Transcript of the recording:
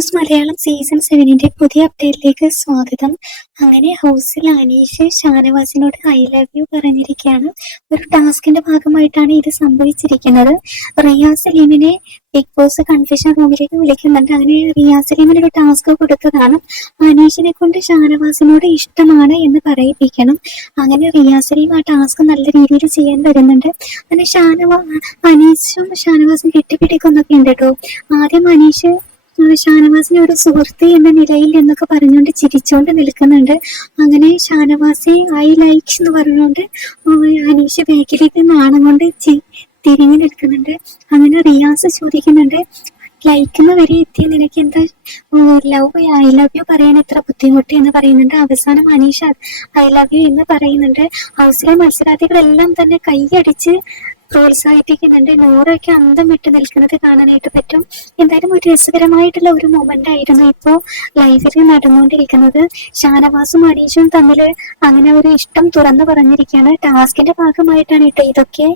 Boss Malayalam season സെവനിന്റെ പുതിയ അപ്ഡേറ്റിലേക്ക് സ്വാഗതം. അങ്ങനെ ഹൗസിൽ അനീഷ് ഷാനവാസിനോട് ഐ ലവ് യു പറഞ്ഞിരിക്കുകയാണ്. ഒരു ടാസ്കിന്റെ ഭാഗമായിട്ടാണ് ഇത് സംഭവിച്ചിരിക്കുന്നത്. റിയാസ് സലീമിനെ ബിഗ് ബോസ് കൺഫ്യൂഷൻ റൂമിലേക്ക് വിളിക്കുന്നുണ്ട്. അങ്ങനെ റിയാസ് സലീമിന് ഒരു ടാസ്ക് കൊടുത്തതാണ്. അനീഷിനെ കൊണ്ട് ഷാനവാസിനോട് ഇഷ്ടമാണ് എന്ന് പറയിപ്പിക്കണം. അങ്ങനെ റിയാസ് സലീം ആ ടാസ്ക് നല്ല രീതിയിൽ ചെയ്യാൻ വരുന്നുണ്ട്. അങ്ങനെ ഷാനവാ അനീഷും ഷാനവാസും കെട്ടിപ്പിടിക്കുന്നൊക്കെ ഉണ്ട് കേട്ടോ. ആദ്യം അനീഷ് ഷാനവാസിനെ ഒരു സുഹൃത്ത് എന്ന നിലയിൽ എന്നൊക്കെ പറഞ്ഞുകൊണ്ട് ചിരിച്ചുകൊണ്ട് നിൽക്കുന്നുണ്ട്. അങ്ങനെ ഷാനവാസി ഐ ലൈക്സ് എന്ന് പറഞ്ഞുകൊണ്ട് അനീഷ് ബാക്കിലേക്ക് നാണം കൊണ്ട് തിരിഞ്ഞു നിൽക്കുന്നുണ്ട്. അങ്ങനെ റിയാസ് ചോദിക്കുന്നുണ്ട് ലൈക്കുന്ന വരെ എത്തിയ നിനക്ക് എന്താ ലവ് ഐ ലവ് യു പറയാൻ എത്ര ബുദ്ധിമുട്ട് എന്ന് പറയുന്നുണ്ട്. അവസാനം അനീഷ ഐ ലവ് യു എന്ന് പറയുന്നുണ്ട്. ഹൗസിലെ മത്സരാർത്ഥികളെല്ലാം തന്നെ കൈയടിച്ച് പ്രോത്സാഹിപ്പിക്കുന്നുണ്ട്. നോറയൊക്കെ അന്തം വിട്ട് നിൽക്കുന്നത് കാണാനായിട്ട് പറ്റും. എന്തായാലും ഒരു രസകരമായിട്ടുള്ള ഒരു മൊമെന്റ് ആയിരുന്നു ഇപ്പോ ലൈവിൽ നടന്നുകൊണ്ടിരിക്കുന്നത്. ഷാനവാസും അനീഷും തമ്മിൽ അങ്ങനെ ഒരു ഇഷ്ടം തുറന്നു പറഞ്ഞിരിക്കുകയാണ്. ടാസ്കിന്റെ ഭാഗമായിട്ടാണ് കേട്ടോ ഇതൊക്കെ.